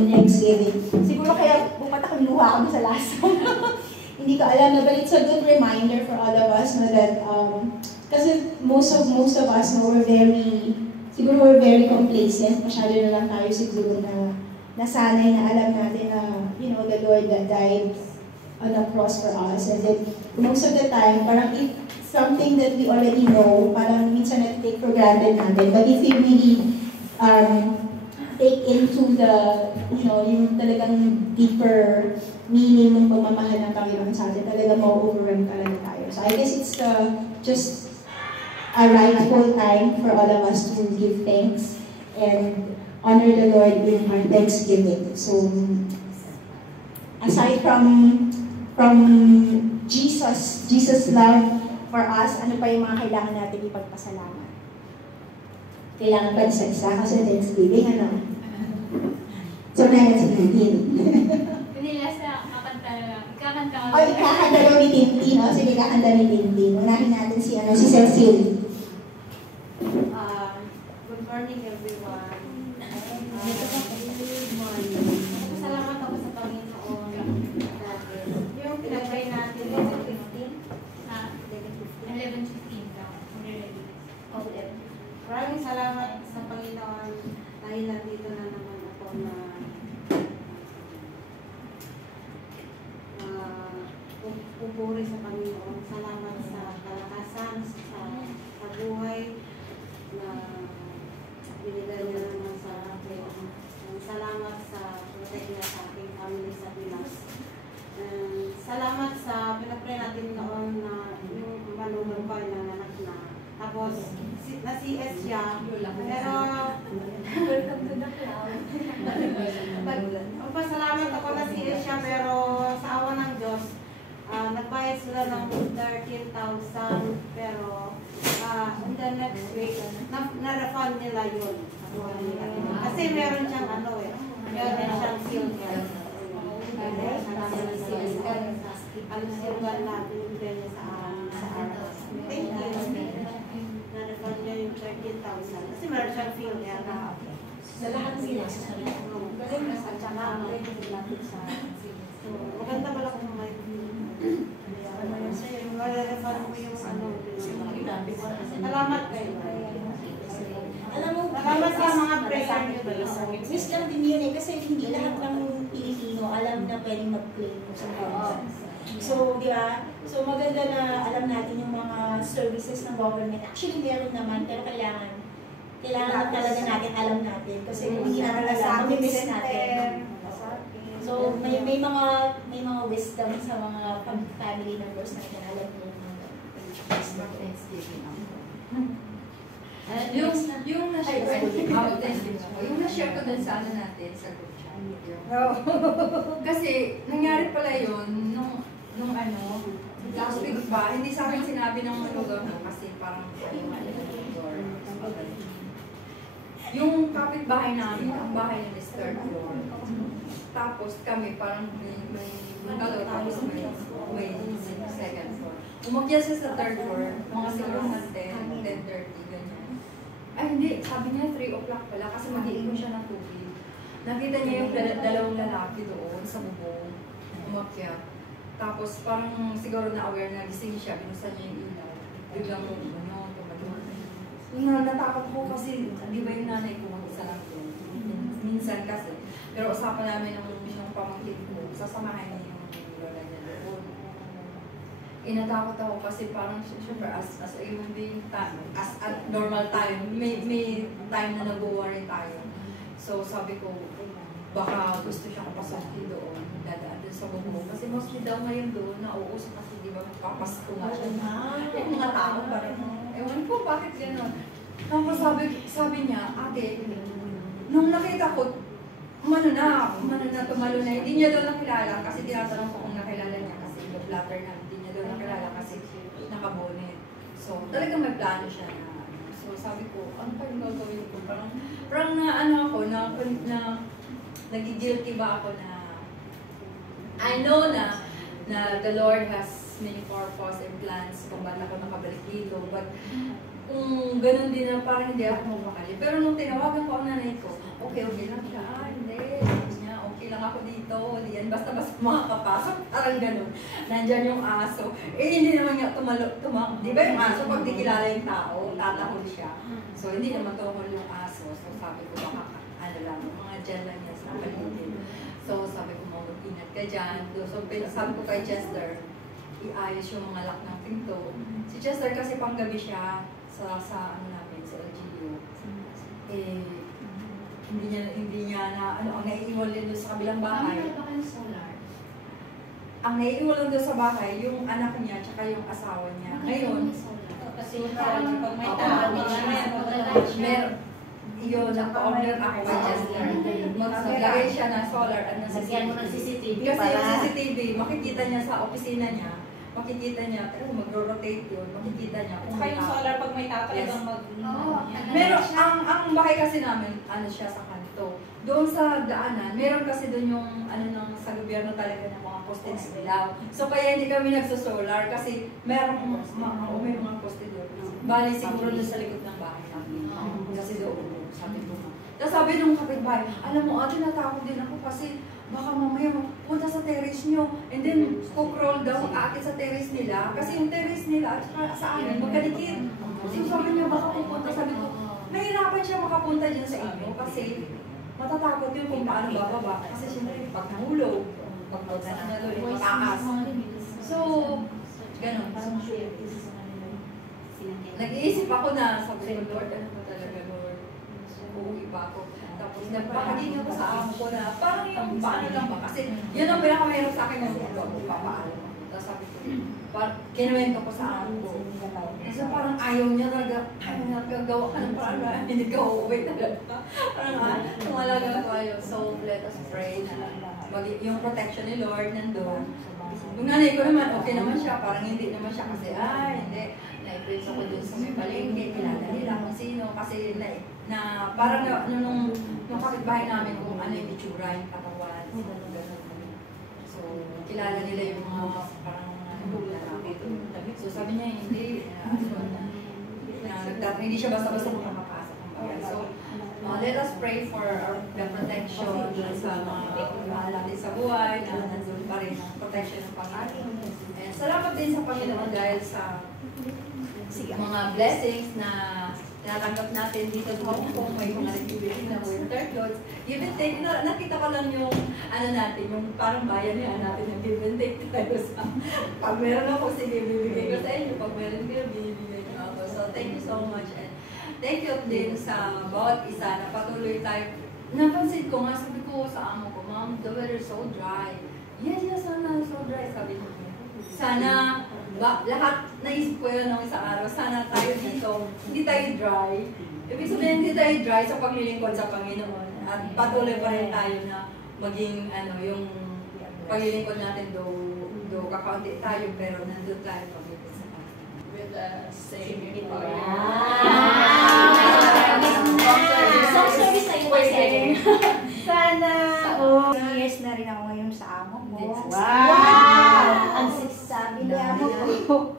in Thanksgiving. Siguro kaya bumata kinuha ako sa last Hindi ko alam na, but it's a good reminder for all of us na that, kasi most of us, no, siguro we're very complacent. Masyado na lang tayo siguro na nasanay na alam natin na, you know, the Lord that died on the cross for us. And then, most of the time, parang if something that we already know, parang minsan na-take for granted natin. But if we really take into the, you know, yung talagang deeper meaning ng pagmamahal ng Panginoon sa atin, talagang ma-overwhelm talaga tayo. So I guess it's just a rightful time for all of us to give thanks and honor the Lord in our Thanksgiving. So, aside from Jesus' love for us, ano pa yung mga kailangan natin ipagpasalamat? Kailangan pa isa-isa kasi Thanksgiving, ano? So, na si Tintin. Kanila sa kakanta ko. Oh, ikakanta ni Tintin, no? Sige, kakanta ni Tintin. Unahin natin si Cecil. Good morning, everyone. Good morning. Salamat ako sa Panginoon. Yung pinagay natin, 11:15? 11:15 daw. Okay. Maraming salamat sa Panginoon dahil nandito na naman ako na pupuri sa Panginoon. Salamat sa kalakasan, sa buhay na binigay niya naman sa akin. Salamat sa protect niya sa aking family sa Pinas. Salamat sa pinapray natin noon na yung manunod ko ay nanganak na. Tapos, na-CS siya. Pero, welcome to the cloud. Magpasalamat ako na CS siya, pero sa awa ng Diyos, nagbayad sila ng 13,000, pero in the next week, na-refund nila yun. Kasi meron siyang meron siyang silver. Ang silver na binigyan niya sa araw. Thank you. Na-refund niya yung 13,000. Kasi meron siyang silver na. Sa lahat sila. Galing na sa tsaka. Maganda pala kung may marerefund mo yung salamat kayo. Alam mo, salamat sa mga prayer nyo. Miss lang din yun kasi hindi lahat ng Pilipino alam na pwedeng mag-claim sa government. So, di ba? So, maganda na alam natin yung mga services ng government. Actually, meron naman, pero kailangan talaga natin alam natin kasi hindi natin alam, mamimiss natin. So, may mga wisdom sa mga family members natin, alam mo yung na-share ko dun sa natin sa group chat. Kasi nangyari pala yun nung last week ba, hindi sa akin sinabi ng manugang ko kasi parang yung kapitbahay namin, ang bahay nila is third floor. Tapos kami parang may bungalow, tapos may second floor. Umakyat siya sa third floor, mga siguro na 10:30, ganyan. Ay hindi, sabi niya 3 o'clock pala kasi mag-iikot siya ng tubig. Nakita niya yung dalawang lalaki doon sa bubong, umakyat. Tapos parang siguro na-aware na gising siya, binusan niya yung ilaw. Biglang natakot ko kasi, di ba yung nanay ko mag-isa lang doon? Minsan kasi. Pero usapan namin ng pamangkin ko, sasamahan niya yung lola niya doon. Inatakot ako kasi parang, syempre, as a human being, as at normal time, may time na nag-worry tayo. So sabi ko, baka gusto siya kapasok doon, dadaan doon sa bubong. Kasi mostly daw ngayon doon, nauuso kasi di ba, papasko nga siya. Yung mga tao parang, ewan ko, bakit gano'n? Tapos sabi niya, ate, nung nakita ko, umano na, tumalo na, hindi niya daw nakilala kasi tinatanong ko kung nakilala niya kasi the blatter na, hindi niya daw nakilala kasi nakabonet. So, talagang may plano siya na, so sabi ko, ano pa yung gagawin ko? Parang na nagigilty ba ako na, I know na the Lord has many purpose and plans kung ba't ako nakabalik dito, but kung ganun din na parang hindi ako mapakali. Pero nung tinawagan ko ang nanay ko, okay lang siya. Hindi. Sabi niya, basta-basta makakapasok, parang ganun. Nandyan yung aso. Hindi naman nga di ba yung aso, pag di kilala yung tao, tatahol siya. So, hindi naman tuhol yung aso. So, sabi ko, baka, mga dyan lang yan sa paligid. So, sabi ko, ingat ka dyan. So, sabi ko kay Chester, iayos yung mga lock ng pinto. Si Chester kasi panggabi siya sa namin, sa LGU. Hindi niya ang naiiwal din doon sa kabilang bahay. Ano ba kayo solar? Ang naiiwal lang doon sa bahay, yung anak niya, tsaka yung asawa niya. Ngayon, Kasi parang pag may tao, yun, nagpa-order ako kay Chester. Maglagay siya ng solar at ng Lagyan mo ng CCTV Kasi para... yung CCTV, makikita niya sa opisina niya, makikita niya, pero magro-rotate yun, makikita niya. Saka yung solar pag may tao talagang Meron, ang bahay kasi namin, siya sa kanto. Doon sa daanan, meron kasi doon yung, sa gobyerno talaga ng mga poste ng ilaw. So kaya hindi kami nagsosolar kasi meron may mga poste doon. Bali siguro doon sa likod ng bahay namin. Kasi doon, sabi ko. Tapos sabi nung kapitbahay, alam mo, ate, natakot din ako kasi baka mamaya punta sa terrace nyo. And then, cook-roll daw, aakit sa terrace nila. Kasi yung terrace nila at saka sa amin, magkadikit. So sabi niya, baka pupunta. Sabi ko, nahirapan siya makapunta dyan sa inyo kasi matatakot yun kung paano bababa. Kasi siyempre, pag nahulog, pag matakas. So, ganun. Nag-iisip ako na, sabi ko, Lord, ano ba talaga, Lord? Uuwi pa ako. Tapos nagpakagin ako sa amo ko na parang yung paano lang ba? Kasi yun ang pinakamahirap sa akin ng ulo. Papaalam ako. Tapos sabi ko, kinuwento ko sa amo ko. Kasi parang ayaw niya talaga, nagagawa ka ng parang hindi ka uuwi talaga. Parang tumalaga ko ayaw. So let us pray na yung protection ni Lord nandun. Yung nanay ko naman, okay naman siya. Parang hindi naman siya kasi, hindi. Na-impress ako dun sa may palengke, kilala nila kung sino. Kasi parang nung kapitbahay namin kung ano yung itsura, yung katawan. So, kilala nila yung mga parang lalaki. So, sabi niya, hindi siya basta-basta makakapasok ng bayan. So, let us pray for the protection sa mga mahal natin sa buhay, na nandun pa rin ang protection ng Panginoon. And salamat din sa Panginoon dahil sa mga blessings na tinatanggap natin dito sa Hong Kong. May mga nagbibigay na winter clothes. Give and take. Nakita ko lang yung natin, yung parang bayanihan natin yung give and take tayo sa pag meron ako, sige, bibigay ko sa inyo. Pag meron kayo, bibigay ko ako. So, thank you so much. And thank you din sa bawat isa na patuloy tayo. Napansin ko nga, sabi ko sa amo ko, Mom, the weather is so dry. Yes, sana so dry. Sabi ko, sana lahat naisip ko yun ng isang araw, sana tayo dito, hindi tayo dry. Ibig sabihin, hindi tayo dry sa paglilingkod sa Panginoon. At patuloy pa rin tayo na maging, yung paglilingkod natin, do kakaunti tayo, pero nandun tayo paglilingkod sa Panginoon. With the same people. Song service tayo kasi. Sana, years na rin ako ngayon sa amo ko. Wow! Ang sabi ni amo ko,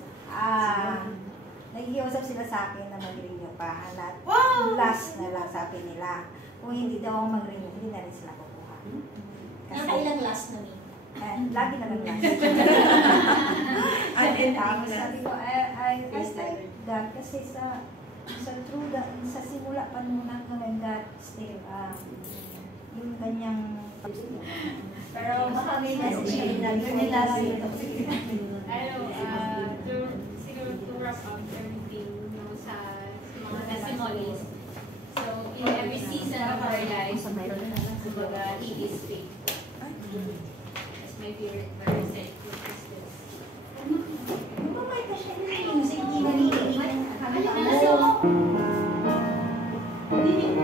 nag-iusap sila sa akin na mag-renew pa. At last na lang sabi nila. Kung hindi daw ako mag-renew, hindi na rin sila kukuha. Nakailang last na ni? Lagi naman last. Tapos sabi ko, I like that kasi sa true, sa simula pa nung hanggang God still, yung kanyang pero baka may message siya rin na siguro to wrap up everything sa mga testimonies. So, in every season of our lives, kumbaga, He is faithful. That's my favorite verse. Ano may kasi yung sige na nililig Ano? Hindi ko